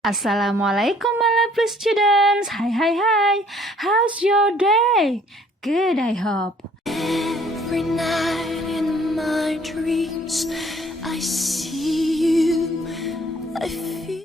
Assalamualaikum my lovely students. Hi. How's your day? Good, I hope. Every night in my dreams, I see you. I feel.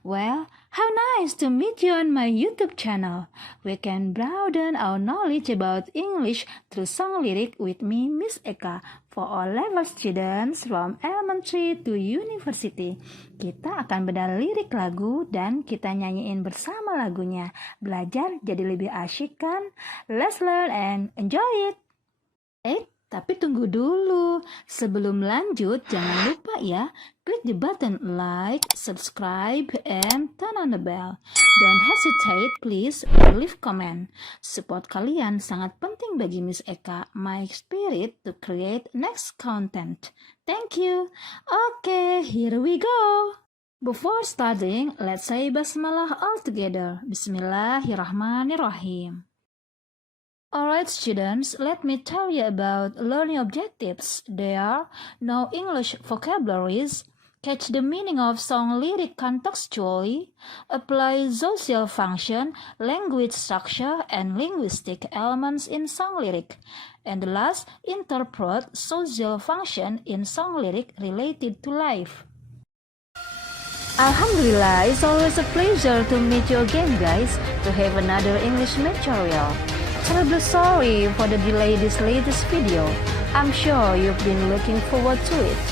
Well, how nice to meet you on my YouTube channel. We can broaden our knowledge about English through song lyric with me, Miss Eka, for all level students from elementary to university. Kita akan bedah lirik lagu dan kita nyanyiin bersama lagunya. Belajar jadi lebih asyik kan? Let's learn and enjoy it! Tapi tunggu dulu, sebelum lanjut jangan lupa ya, klik the button like, subscribe, and turn on the bell. Don't hesitate please, or leave comment. Support kalian sangat penting bagi Miss Eka, my spirit to create next content. Thank you. Okay, here we go. Before starting, let's say basmalah all together. Bismillahirrahmanirrahim. Alright students, let me tell you about learning objectives. They are know English vocabularies, catch the meaning of song lyric contextually, apply social function, language structure, and linguistic elements in song lyric, and the last, interpret social function in song lyric related to life. Alhamdulillah, it's always a pleasure to meet you again guys, to have another English material. Terribly sorry for the delay this latest video. I'm sure you've been looking forward to it.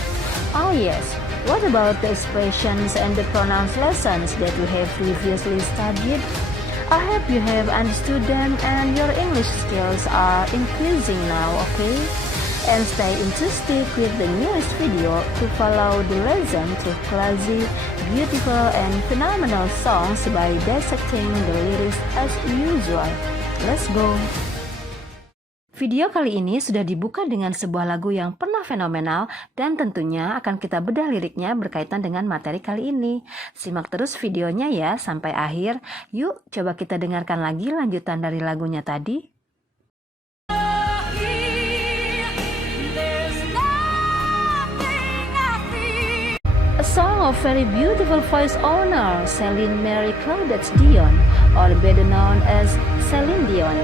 Oh yes, what about the expressions and the pronouns lessons that we have previously studied? I hope you have understood them and your English skills are increasing now, okay? And stay interested with the newest video to follow the lesson through classy, beautiful and phenomenal songs by dissecting the lyrics as usual. Let's go! Video kali ini sudah dibuka dengan sebuah lagu yang pernah fenomenal dan tentunya akan kita bedah liriknya berkaitan dengan materi kali ini. Simak terus videonya ya sampai akhir. Yuk coba kita dengarkan lagi lanjutan dari lagunya tadi. A song of very beautiful voice owner, Celine Marie Claudette Dion, or better known as Celine Dion,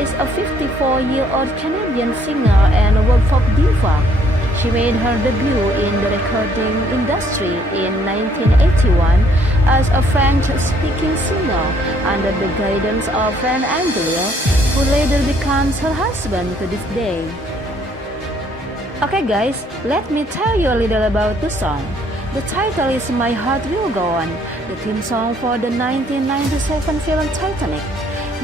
is a 54-year-old Canadian singer and world folk diva. She made her debut in the recording industry in 1981 as a French-speaking singer under the guidance of Fran Angelier, who later becomes her husband to this day. Okay guys, let me tell you a little about the song. The title is My Heart Will Go On, the theme song for the 1997 film Titanic.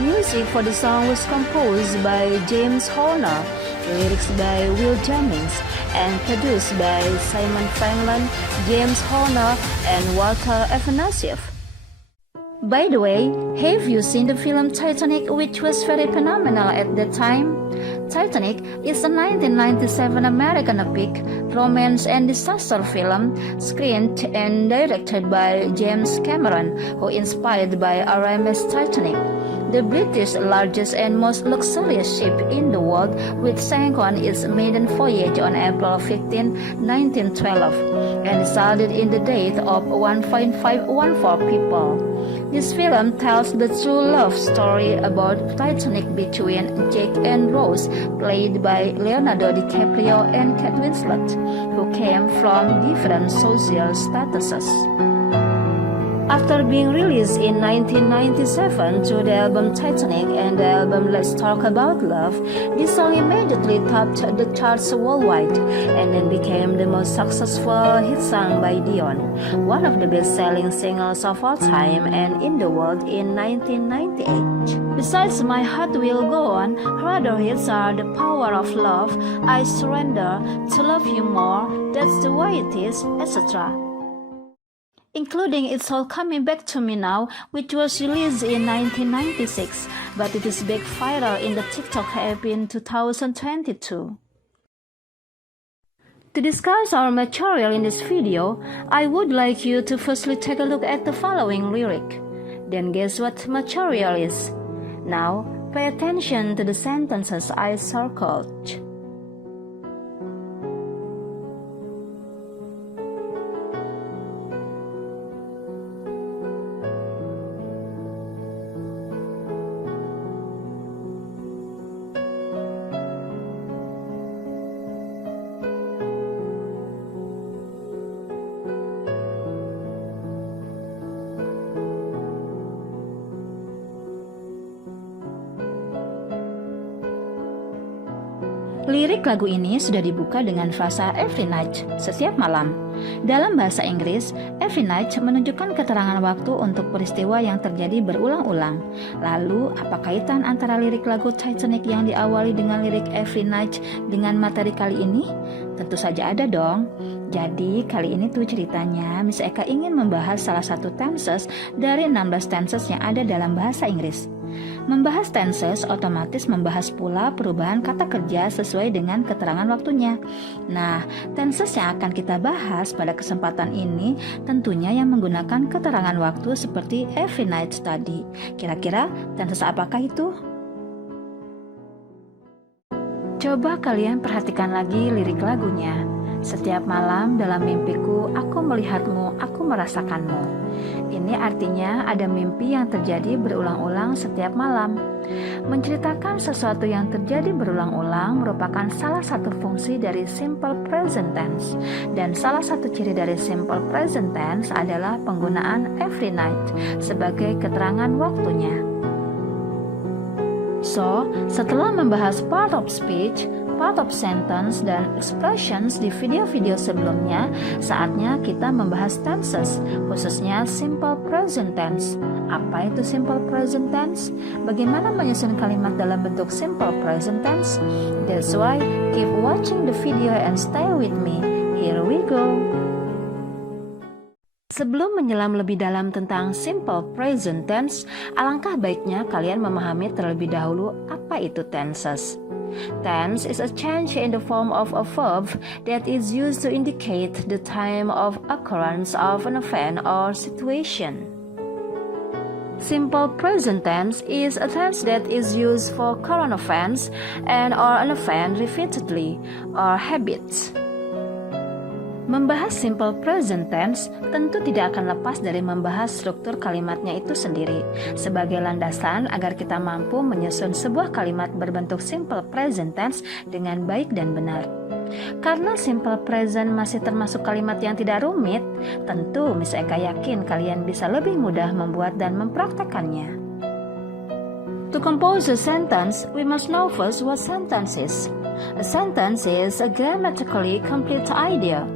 Music for the song was composed by James Horner, lyrics by Will Jennings, and produced by Simon Franklin, James Horner, and Walter Afanasieff. By the way, have you seen the film Titanic, which was very phenomenal at that time? Titanic is a 1997 American epic, romance and disaster film screened and directed by James Cameron, who inspired by RMS Titanic, the British largest and most luxurious ship in the world, which sank on its maiden voyage on April 15, 1912, and resulted in the death of 1.514 people. This film tells the true love story about Titanic between Jack and Rose, played by Leonardo DiCaprio and Kate Winslet, who came from different social statuses. After being released in 1997 through the album Titanic and the album Let's Talk About Love, this song immediately topped the charts worldwide and then became the most successful hit song by Dion, one of the best-selling singles of all time and in the world in 1998. Besides My Heart Will Go On, her other hits are The Power of Love, I Surrender, To Love You More, That's the Way It Is, etc. including It's All Coming Back to Me Now, which was released in 1996, but it is back viral in the TikTok app in 2022. To discuss our material in this video, I would like you to firstly take a look at the following lyric. Then guess what material is. Now, pay attention to the sentences I circled. Lirik lagu ini sudah dibuka dengan frasa every night, setiap malam. Dalam bahasa Inggris, every night menunjukkan keterangan waktu untuk peristiwa yang terjadi berulang-ulang. Lalu, apa kaitan antara lirik lagu Titanic yang diawali dengan lirik every night dengan materi kali ini? Tentu saja ada dong. Jadi, kali ini tuh ceritanya, Miss Eka ingin membahas salah satu tenses dari 16 tenses yang ada dalam bahasa Inggris. Membahas tenses otomatis membahas pula perubahan kata kerja sesuai dengan keterangan waktunya. Nah, tenses yang akan kita bahas pada kesempatan ini tentunya yang menggunakan keterangan waktu seperti every night tadi. Kira-kira tenses apakah itu? Coba kalian perhatikan lagi lirik lagunya. Setiap malam dalam mimpiku, aku melihatmu, aku merasakanmu. Ini artinya ada mimpi yang terjadi berulang-ulang setiap malam. Menceritakan sesuatu yang terjadi berulang-ulang merupakan salah satu fungsi dari simple present tense. Dan salah satu ciri dari simple present tense adalah penggunaan every night sebagai keterangan waktunya. So, setelah membahas part of speech, part of sentence, dan expressions di video-video sebelumnya, saatnya kita membahas tenses, khususnya simple present tense. Apa itu simple present tense? Bagaimana menyusun kalimat dalam bentuk simple present tense? That's why, keep watching the video and stay with me. Here we go! Sebelum menyelam lebih dalam tentang simple present tense, alangkah baiknya kalian memahami terlebih dahulu apa itu tenses. Tense is a change in the form of a verb that is used to indicate the time of occurrence of an event or situation. Simple present tense is a tense that is used for current events and or an event repeatedly or habits. Membahas simple present tense tentu tidak akan lepas dari membahas struktur kalimatnya itu sendiri sebagai landasan agar kita mampu menyusun sebuah kalimat berbentuk simple present tense dengan baik dan benar. Karena simple present masih termasuk kalimat yang tidak rumit, tentu Miss Eka yakin kalian bisa lebih mudah membuat dan mempraktekannya. To compose a sentence, we must know first what sentence is. A sentence is a grammatically complete idea.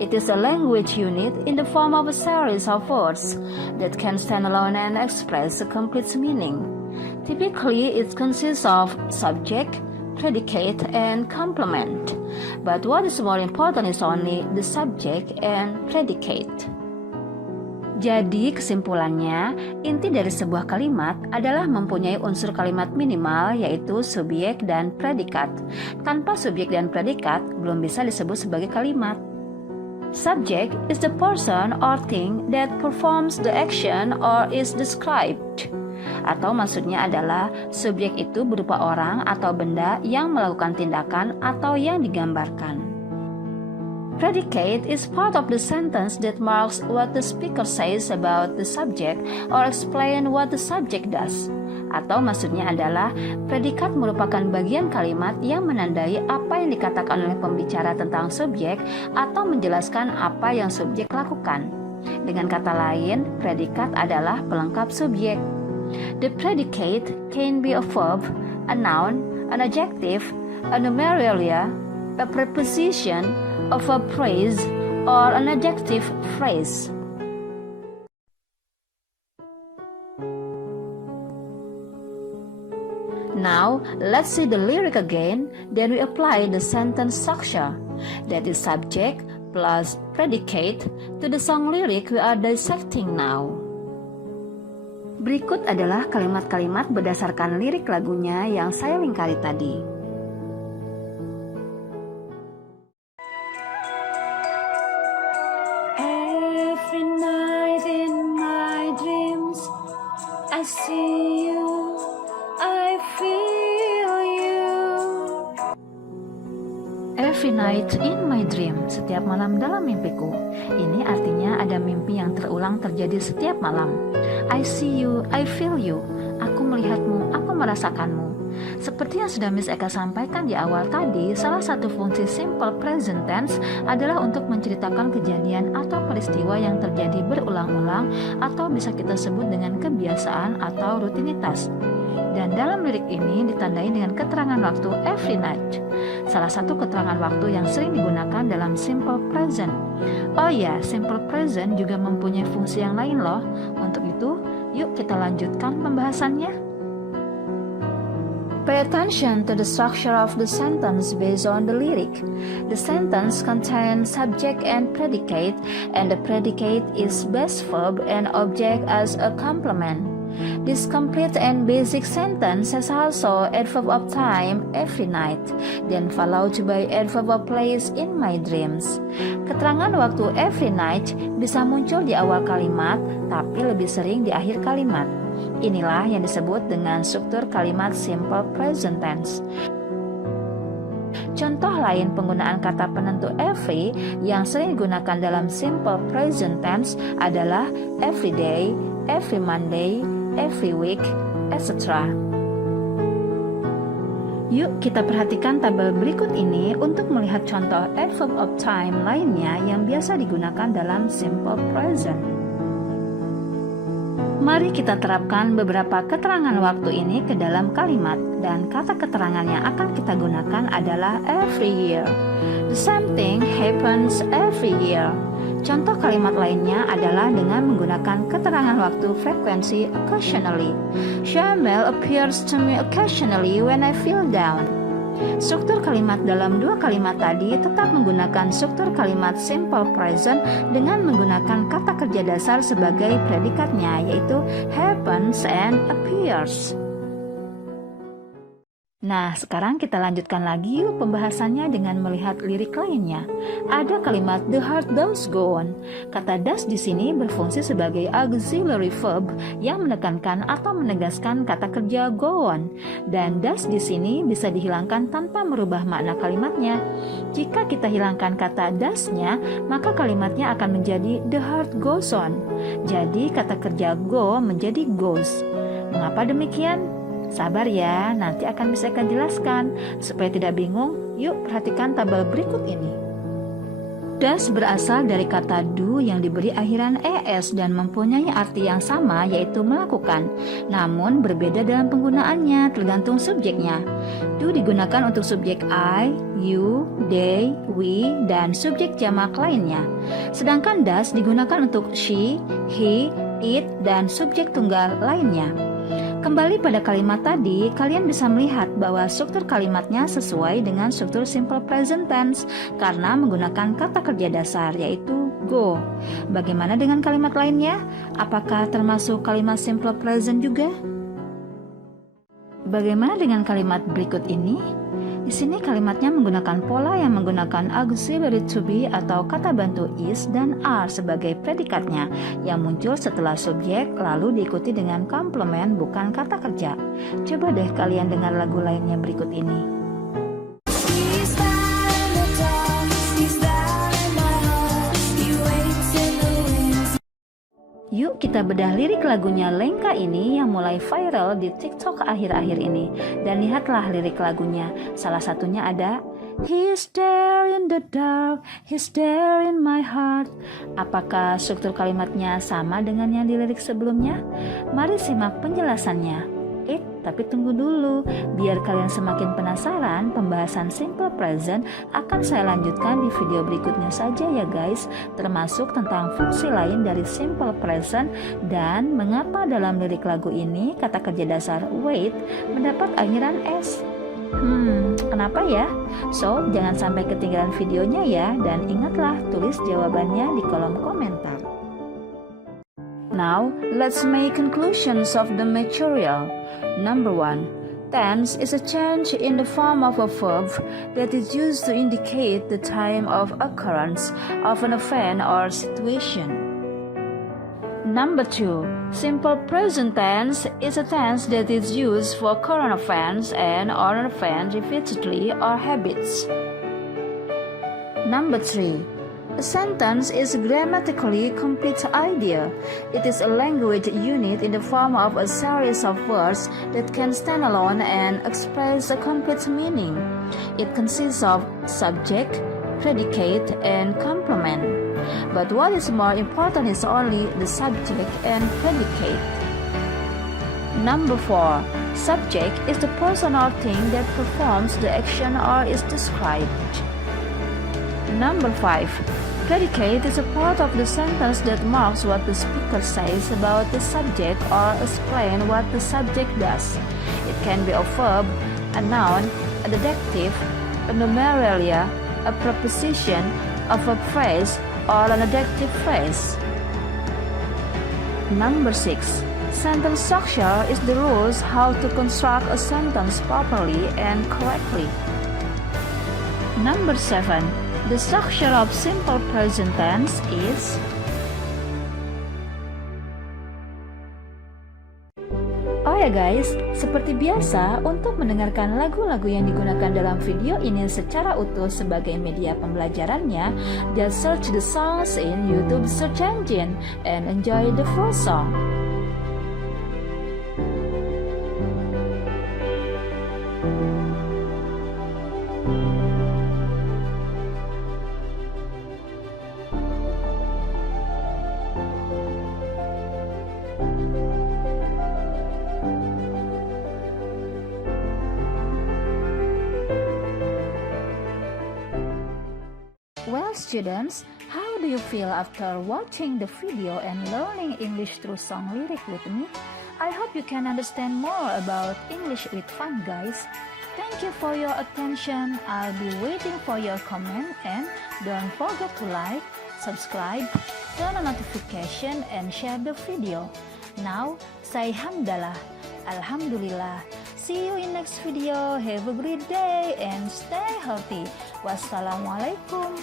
It is a language unit in the form of a series of words that can stand alone and express a complete meaning. Typically, it consists of subject, predicate, and complement. But what is more important is only the subject and predicate. Jadi kesimpulannya, inti dari sebuah kalimat adalah mempunyai unsur kalimat minimal yaitu subjek dan predikat. Tanpa subjek dan predikat, belum bisa disebut sebagai kalimat. Subject is the person or thing that performs the action or is described. Atau maksudnya adalah subjek itu berupa orang atau benda yang melakukan tindakan atau yang digambarkan. Predicate is part of the sentence that marks what the speaker says about the subject or explain what the subject does. Atau maksudnya adalah predikat merupakan bagian kalimat yang menandai apa yang dikatakan oleh pembicara tentang subjek atau menjelaskan apa yang subjek lakukan. Dengan kata lain, predikat adalah pelengkap subjek. The predicate can be a verb, a noun, an adjective, a nominalia, a preposition, a verb phrase, or an adjective phrase. Now, let's see the lyric again, then we apply the sentence structure. That is subject plus predicate to the song lyric we are dissecting now. Berikut adalah kalimat-kalimat berdasarkan lirik lagunya yang saya lingkari tadi. Every night in my dreams, I see you, I feel you. Every night in my dream, setiap malam dalam mimpiku. Ini artinya ada mimpi yang terulang terjadi setiap malam. I see you, I feel you. Aku melihatmu, aku merasakanmu. Seperti yang sudah Miss Eka sampaikan di awal tadi, salah satu fungsi simple present tense adalah untuk menceritakan kejadian atau peristiwa yang terjadi berulang-ulang atau bisa kita sebut dengan kebiasaan atau rutinitas. Dan dalam lirik ini ditandai dengan keterangan waktu every night. Salah satu keterangan waktu yang sering digunakan dalam simple present. Oh ya, simple present juga mempunyai fungsi yang lain loh. Untuk itu, yuk kita lanjutkan pembahasannya. Pay attention to the structure of the sentence based on the lyric. The sentence contains subject and predicate, and the predicate is base verb and object as a complement. This complete and basic sentence has also adverb of time every night, then followed by adverb of place in my dreams. Keterangan waktu every night bisa muncul di awal kalimat, tapi lebih sering di akhir kalimat. Inilah yang disebut dengan struktur kalimat simple present tense. Contoh lain penggunaan kata penentu every yang sering digunakan dalam simple present tense adalah every day, every Monday, every week, etc. Yuk kita perhatikan tabel berikut ini untuk melihat contoh adverb of time lainnya yang biasa digunakan dalam simple present. Mari kita terapkan beberapa keterangan waktu ini ke dalam kalimat, dan kata keterangan yang akan kita gunakan adalah every year. The same thing happens every year. Contoh kalimat lainnya adalah dengan menggunakan keterangan waktu frekuensi occasionally. Shamel appears to me occasionally when I feel down. Struktur kalimat dalam dua kalimat tadi tetap menggunakan struktur kalimat simple present dengan menggunakan kata kerja dasar sebagai predikatnya, yaitu happens and appears. Nah, sekarang kita lanjutkan lagi yuk pembahasannya dengan melihat lirik lainnya. Ada kalimat the heart does go on. Kata does di sini berfungsi sebagai auxiliary verb yang menekankan atau menegaskan kata kerja go on. Dan does di sini bisa dihilangkan tanpa merubah makna kalimatnya. Jika kita hilangkan kata does-nya, maka kalimatnya akan menjadi the heart goes on. Jadi kata kerja go menjadi goes. Mengapa demikian? Sabar ya, nanti akan bisa jelaskan. Supaya tidak bingung, yuk perhatikan tabel berikut ini. Does berasal dari kata do yang diberi akhiran es dan mempunyai arti yang sama, yaitu melakukan. Namun berbeda dalam penggunaannya tergantung subjeknya. Do digunakan untuk subjek I, you, they, we, dan subjek jamak lainnya. Sedangkan does digunakan untuk she, he, it, dan subjek tunggal lainnya. Kembali pada kalimat tadi, kalian bisa melihat bahwa struktur kalimatnya sesuai dengan struktur simple present tense karena menggunakan kata kerja dasar, yaitu go. Bagaimana dengan kalimat lainnya? Apakah termasuk kalimat simple present juga? Bagaimana dengan kalimat berikut ini? Di sini kalimatnya menggunakan pola yang menggunakan auxiliary to be atau kata bantu is dan are sebagai predikatnya yang muncul setelah subjek lalu diikuti dengan komplement bukan kata kerja. Coba deh kalian dengar lagu lainnya berikut ini. Yuk kita bedah lirik lagunya Lenka ini yang mulai viral di TikTok akhir-akhir ini. Dan lihatlah lirik lagunya. Salah satunya ada He's there in the dark, he's there in my heart. Apakah struktur kalimatnya sama dengan yang di lirik sebelumnya? Mari simak penjelasannya. Tapi tunggu dulu, biar kalian semakin penasaran, pembahasan simple present akan saya lanjutkan di video berikutnya saja ya guys, termasuk tentang fungsi lain dari simple present dan mengapa dalam lirik lagu ini kata kerja dasar wait mendapat akhiran s. Kenapa ya? So, jangan sampai ketinggalan videonya ya, dan ingatlah tulis jawabannya di kolom komentar. Now, let's make conclusions of the material. Number 1. Tense is a change in the form of a verb that is used to indicate the time of occurrence of an event or situation. Number 2. Simple present tense is a tense that is used for current events and or an event repeatedly or habits. Number 3. A sentence is a grammatically complete idea. It is a language unit in the form of a series of words that can stand alone and express a complete meaning. It consists of subject, predicate, and complement. But what is more important is only the subject and predicate. Number 4. Subject is the person or thing that performs the action or is described. Number 5. Predicate is a part of the sentence that marks what the speaker says about the subject or explain what the subject does. It can be a verb, a noun, an adjective, a numeralia, a preposition, a verb phrase, or an adjective phrase. Number 6. Sentence structure is the rules how to construct a sentence properly and correctly. Number 7. The structure of simple present tense is Oh ya guys, seperti biasa untuk mendengarkan lagu-lagu yang digunakan dalam video ini secara utuh sebagai media pembelajarannya, just search the songs in YouTube search engine and enjoy the full song. Well students, how do you feel after watching the video and learning English through song lyric with me? I hope you can understand more about English with fun guys. Thank you for your attention. I'll be waiting for your comment and don't forget to like, subscribe, turn on notification and share the video. Now, say hamdalah, alhamdulillah. See you in next video. Have a great day and stay healthy. Wassalamualaikum.